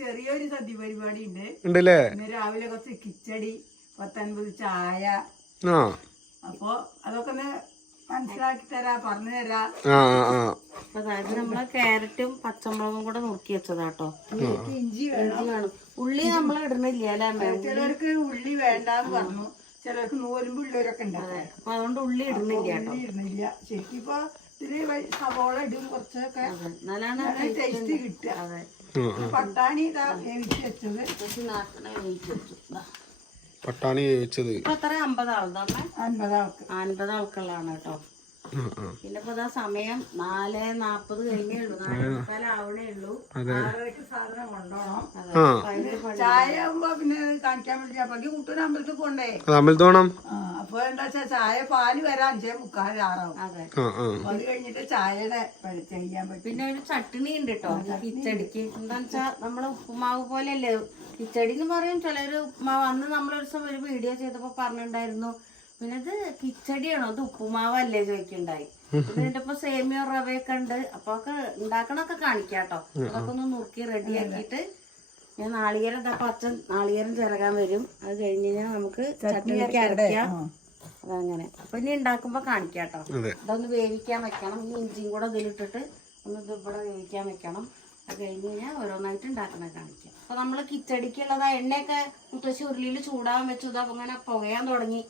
ചെറിയൊരു സദ്യ പരിപാടി ഉണ്ടല്ലേ. ഇന്ന് രാവിലെ കുറച്ച് കിച്ചടി 10-50 ചായ. അപ്പൊ അതൊക്കെ ഒന്ന് മനസ്സിലാക്കി തരാ, പറഞ്ഞു തരാ. അതായത് നമ്മള് ക്യാരറ്റും പച്ചമുളകും കൂടെ നുറുക്കി വെച്ചതാട്ടോ. ഇഞ്ചി വേണം. ഉള്ളി നമ്മൾ ഇടുന്നില്ല അല്ലേ? ചിലർക്ക് ഉള്ളി വേണ്ടാന്ന് പറഞ്ഞു, ചിലർക്ക് നൂലുമ്പ് ഉള്ളവരൊക്കെ ഉണ്ടാവും. അപ്പൊ അതുകൊണ്ട് ഉള്ളി ഇടുന്നില്ല. ഇടുന്നില്ല. ശരിക്കും ഇപ്പൊ ഇതില് സവോള ഇടും കുറച്ചൊക്കെ, ടേസ്റ്റ് കിട്ടുക. പട്ടാണി ഇതാ വേവിച്ച് വെച്ചത്. പട്ടാണി വേവിച്ചത് എത്ര 50 ആൾക്ക്? 50 ആൾക്കുള്ളതാണ് കേട്ടോ. പിന്നെ ഇപ്പൊ ഇതാ സമയം 4:40 കഴിഞ്ഞേ ഉള്ളൂ. 4:45 ആവണേ ഉള്ളൂ. 6:30 സാധനം കൊണ്ടുപോകണം. ചായ ആകുമ്പോ പിന്നെ കാണിക്കാൻ വേണ്ടി അപ്പഴേക്ക് കൂട്ടൂര് അമ്പലത്തിൽ പോണ്ടേ. അപ്പൊ എന്താ വെച്ചാ ചായ പാല് വരാൻ 5:45 6 അത് കഴിഞ്ഞിട്ട് ചായയുടെ ചെയ്യാൻ പറ്റും. പിന്നെ ഒരു ചട്നി ഉണ്ട് കേട്ടോ കിച്ചടിക്ക്. എന്താന്ന് വെച്ചാ നമ്മള് ഉപ്പുമാവ് പോലെയല്ലേ കിച്ചടി എന്ന് പറയും ചിലര് ഉപ്പുമാവ്. അന്ന് നമ്മളൊരു ദിവസം ഒരു വീഡിയോ ചെയ്തപ്പോ പറഞ്ഞിട്ടുണ്ടായിരുന്നു, പിന്നെ ഇത് കിച്ചടിയാണോ ഇത് ഉപ്പുമാവല്ലേ ചോദിക്കണ്ടായി. ഇതിന്റെ ഇപ്പൊ സേമിയോ റവയൊക്കെ ഉണ്ട്. അപ്പൊ ഒക്കെ ഉണ്ടാക്കണൊക്കെ കാണിക്കാട്ടോ. അതൊക്കെ ഒന്ന് നുറുക്കി റെഡി ആക്കിയിട്ട് ഞാൻ നാളികേരം നാളികേരം ചിരകാൻ വരും. അത് കഴിഞ്ഞ് കഴിഞ്ഞാൽ നമുക്ക് ചട്നിയൊക്കെ അരയ്ക്കാം. അതങ്ങനെ അപ്പൊ ഇനി ഉണ്ടാക്കുമ്പോ കാണിക്കാട്ടോ. ഇതൊന്ന് വേവിക്കാൻ വെക്കണം. ഇനി ഇഞ്ചിയും കൂടെ ഇതിലിട്ടിട്ട് ഒന്ന് ഇവിടെ വേവിക്കാൻ വെക്കണം. അത് കഴിഞ്ഞ് കഴിഞ്ഞാൽ ഓരോന്നായിട്ട് ഉണ്ടാക്കണ കാണിക്കാം. അപ്പൊ നമ്മള് കിച്ചടിക്കുള്ളതാ എണ്ണയൊക്കെ മുത്തശ്ശി ഉരുളിയിൽ ചൂടാൻ വെച്ചു. ഇതാ അങ്ങനെ പുകയാൻ തുടങ്ങി.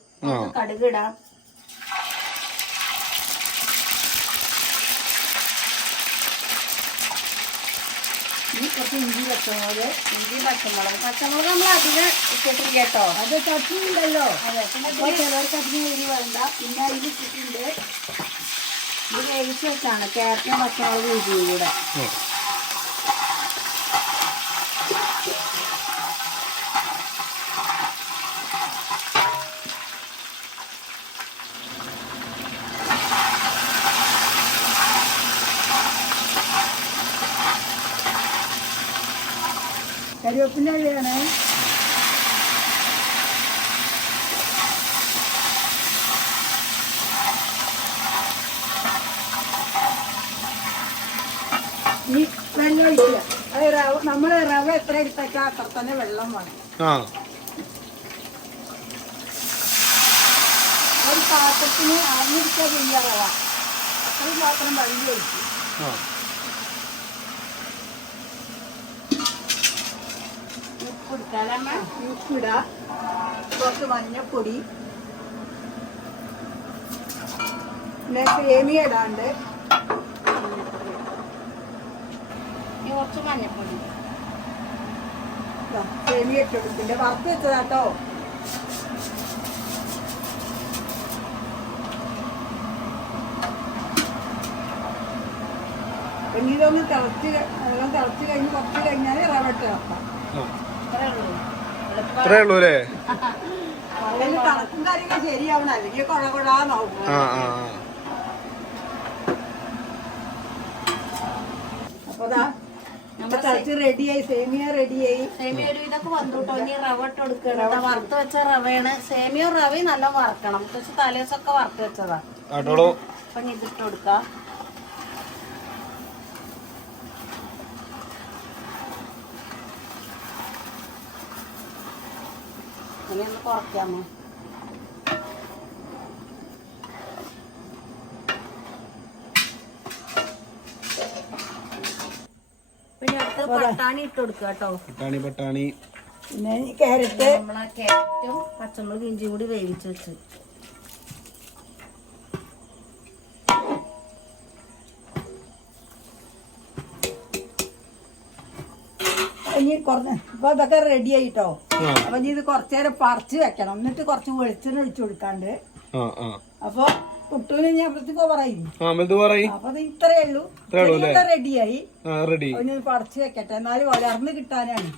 കടുക് ഇടാം. ഇനി കുറച്ച് ഇഞ്ചി പച്ചമുളക്. പച്ചമുളക് നമ്മൾ അധികം ഇട്ടിട്ടില്ല കേട്ടോ. അത് ചട്നി ഉണ്ടല്ലോ. അതെ. പിന്നെ ചിലർക്ക് അധികം എരി വേണ്ട. പിന്നെ അതിൽ ഇട്ടിട്ടുണ്ട്. ഇത് വേവിച്ച് വെച്ചാണ് ക്യാരറ്റും പച്ചമുളകും ഇഞ്ചിയും കൂടെ. കരിവേപ്പിൻ്റെ ഇലയാണ്. ഈ വെള്ളം ഒഴിക്കുക. നമ്മള് റവ എത്ര എടുത്തേക്കാ അത്ര തന്നെ വെള്ളം വേണം. ഒരു പാത്രത്തിന് അറിഞ്ഞിരിക്കാൻ ചെയ്യുക റവ. അത്രയും പാത്രം വെള്ളം ഒഴിക്കും. ഉപ്പിടാ, കുറച്ച് മഞ്ഞപ്പൊടി, പിന്നെ സേമിയ ഇടാണ്ട് കുറച്ച് മഞ്ഞപ്പൊടി. സേമിയ ഇട്ടെടുക്കില്ല, വറുത്ത് വെച്ചതാട്ടോ. പിന്നെ ഇതൊന്ന് തിളച്ച് കഴിഞ്ഞ് കുറച്ച് കഴിഞ്ഞാൽ റവ ഇട്ട് വെക്കാം. തണുപ്പും കാര്യങ്ങൾ ശരിയാവണം, അല്ലെങ്കിൽ കുഴകൊഴാന്നാവും. അപ്പൊ തിളച്ച് റെഡിയായി, സേമിയ റെഡിയായി. സേമിയ ഒരു ഇതൊക്കെ വന്നു കേട്ടോ. ഇനി റവ ഇട്ട് കൊടുക്കുക. വറുത്ത് വെച്ച റവയാണ്. സേമിയ റവയും നല്ല വറക്കണം. പക്ഷെ തലേസൊക്കെ വറുത്ത് വെച്ചതാ. അപ്പൊ ഇതിട്ട് കൊടുക്കാം. ഇനി ഒന്ന് കുറയ്ക്കാമോ? പിന്നെ അടുത്ത് പട്ടാണി ഇട്ട് കൊടുക്കുക കേട്ടോ. പട്ടാണി പിന്നെ ക്യാരറ്റ്, നമ്മളെ ക്യാരറ്റും പച്ചമുളക് ഇഞ്ചി കൂടി വേവിച്ച് വെച്ച്. ഇനി കുറഞ്ഞ ഇപ്പൊ ഇതൊക്കെ റെഡി ആയിട്ടോ. അപ്പൊ ഇനി ഇത് കുറച്ചേരം പറിച്ച് വെക്കണം. എന്നിട്ട് കുറച്ച് വെളിച്ചെണ്ണ ഒഴിച്ചു കൊടുക്കാണ്ട്. അപ്പൊ കുട്ടൂന് ഞാൻ അമ്പലത്തിൽ പറയും. അപ്പൊ അത് ഇത്രയേ ഉള്ളൂ. റെഡിയായി. പറിച്ച് വെക്കട്ടെ, എന്നാലും വളർന്ന് കിട്ടാനാണ്.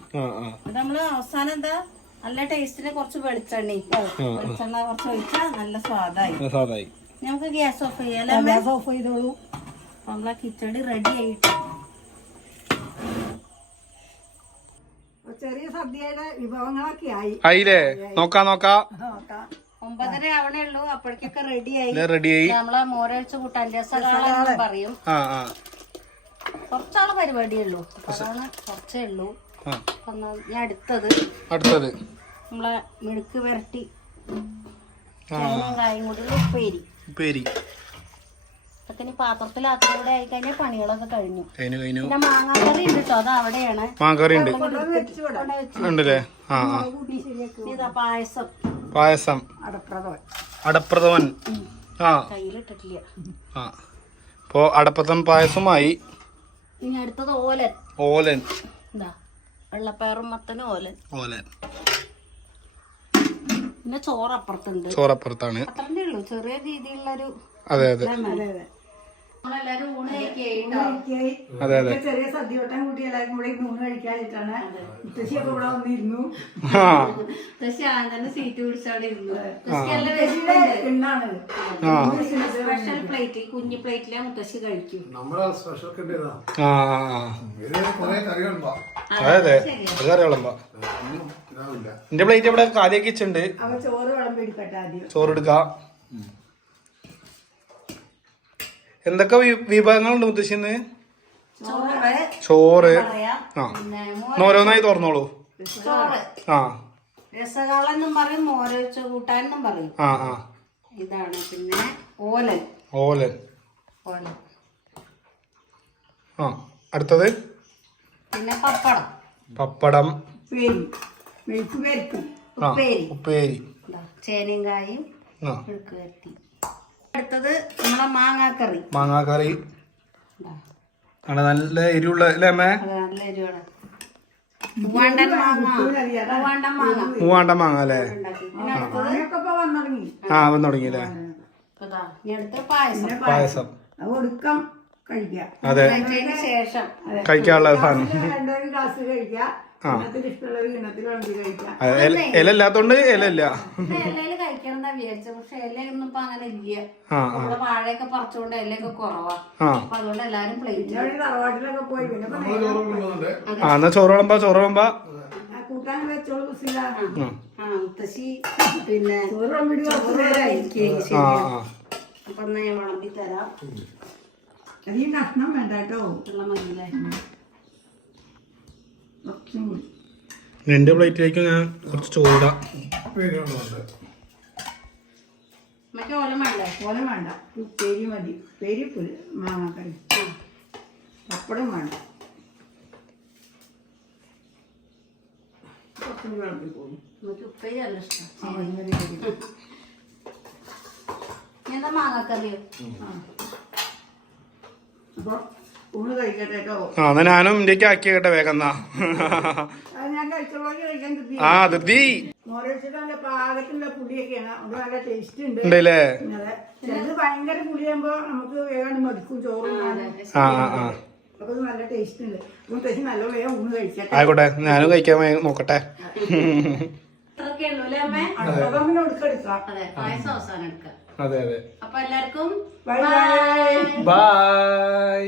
നമ്മള് അവസാനം എന്താ നല്ല ടേസ്റ്റിന് കുറച്ച് വെളിച്ചെണ്ണ കുറച്ച് ഒഴിച്ചാൽ നല്ല സ്വാദായി. നമുക്ക് ഗ്യാസ് ഓഫ് ചെയ്യാം. ഗ്യാസ് ഓഫ് ചെയ്തോളൂ. നമ്മളെ കിച്ചടി റെഡി ആയിട്ട് ചെറിയ സദ്യയുടെ വിഭവങ്ങളൊക്കെ ആയില്ലേ. നോക്കാം 9:30 ആവണേ ഉള്ളൂ. അപ്പോഴേക്കൊക്കെ റെഡിയായി. നമ്മളെ മോരൊഴിച്ച് കൂട്ടാൻ രസകാളം പറയും. കുറച്ചാളെ പരിപാടിയേ ഉള്ളൂ. അതാണ് കുറച്ചേ ഉള്ളൂ. ഞാൻ അടുത്തത് നമ്മളെ മിടുക്ക് വരട്ടി കായും കൂടി ഉപ്പേരി. അപ്പത്തിന് പാത്രത്തിലാക്കിലൂടെ ആയി കഴിഞ്ഞാൽ പണികളൊക്കെ കഴിഞ്ഞു. പിന്നെ മാങ്ങാക്കറി ഉണ്ട് കേട്ടോ, അത് അവിടെയാണ്. ഇതാ പായസം അടപ്രഥമൻ. കയ്യിലിട്ടിട്ടില്ല. അപ്പോ അടപ്രഥമൻ പായസമായി. ഇനി അടുത്തത് ഓലൻ. എന്താ വെള്ളപ്പയറും മത്തനും ഓലൻ. പിന്നെ ചോറപ്പുറത്താണ്. അത്രേ ഉള്ളൂ, ചെറിയ രീതിയിലുള്ളൊരു. അതെ. നമ്മളെല്ലാരും ഊണ് കഴിക്കായി. ചെറിയ സദ്യവട്ടം കൂട്ടി എല്ലാവരും കൂടെ ഊണ് കഴിക്കാനായിട്ടാണ്. മുത്തശ്ശിയൊക്കെ ഇവിടെ വന്നിരുന്നു. മുത്തശ്ശി ആദ്യം സീറ്റ് പിടിച്ചവിടെ ഇരുന്നു. സ്പെഷ്യൽ പ്ലേറ്റ്, കുഞ്ഞു പ്ലേറ്റിലെ മുത്തശ്ശി കഴിക്കും. എന്റെ പ്ലേറ്റ് ഇവിടെ കാലിയൊക്കെ വെച്ചിട്ടുണ്ട്. ചോറ് വിളമ്പെടുക്കട്ടെ ആദ്യം. ചോറെടുക്കാം. എന്തൊക്കെ വിഭവങ്ങളുണ്ട് മുത്തശ്ശിന്ന്? ചോറ്. ഓരോന്നായി തുറന്നോളൂ. രസകാളെന്നും പറയും, മോരൊഴിച്ച കൂട്ടാനെന്നും പറയും. ഇതാണ് പിന്നെ ഓലൻ. അടുത്തത് പിന്നെ പപ്പടം, ഉപ്പേരി, ചേനയും കായും മെഴുക്ക് വരട്ടി. അടുത്തത് നമ്മളെ മാങ്ങാക്കറി. നല്ല എരിവുള്ള അല്ലേ അമ്മേ? നല്ല എരിവാണ്. മൂവാണ്ടൻ മാങ്ങ അല്ലേ? വന്നു തുടങ്ങി അല്ലേ? പായസം. അതെ, കഴിക്കാനുള്ള സാധനം. ഇല ഇല്ലാത്തോണ്ട് ഇലയില്ല. കഴിക്കണം വിചാരിച്ചു, പക്ഷെ ഇലയൊന്നും ഇപ്പൊ അങ്ങനെ ഇല്ല. നമ്മുടെ വാഴയൊക്കെ പറിച്ചോണ്ട് ഇലയൊക്കെ കുറവാ. അപ്പൊ അതുകൊണ്ട് എല്ലാരും പ്ലേറ്റ്. എന്നാ ചോറ് വിളമ്പാ. മുത്തശ്ശി പിന്നെ അപ്പൊ എന്നാ ഞാൻ വിളമ്പി തരാം. കഷ്ണം വേണ്ട കേട്ടോ. മതിയില്ലേ? എന്റെ പ്ലേറ്റിലേക്ക് ഞാൻ കുറച്ച് ചോറിടാം. ഓലം വേണ്ട, ഉപ്പേരി മതി. ഉപ്പേരി മാങ്ങാക്കറി. പപ്പടം വേണ്ട. ഉപ്പേരി നല്ല ഇഷ്ടം. എന്താ മാങ്ങാക്കറിയോ? അപ്പൊ ഊണ് കഴിക്കട്ടെ കേട്ടോ. എന്നാ ഞാനും ഇന്ത്യക്ക് ആക്കിയട്ടെ വേഗം. എന്നാ ഞാൻ കഴിച്ചോളി കഴിക്കാൻ തൃപ്തി. മോരൊഴിച്ചിട്ട് പാകത്തിലുള്ള പുളിയൊക്കെയാണ്. അത് നല്ല ടേസ്റ്റ് ഉണ്ട്. ഉണ്ടല്ലേ? ചിലത് ഭയങ്കര പുളിയാകുമ്പോ നമുക്ക് വേഗം മടുക്കും ചോറും. അപ്പൊ നല്ല ടേസ്റ്റ് ഉണ്ട്. മുത്തശ്ശി നല്ല വേഗം ഊണ് കഴിക്കട്ടെ. ആയിക്കോട്ടെ, ഞാനും കഴിക്കാൻ നോക്കട്ടെ. പായസം അവസാനം എടുക്കാം. അതെ. അപ്പൊ എല്ലാവർക്കും ബൈ.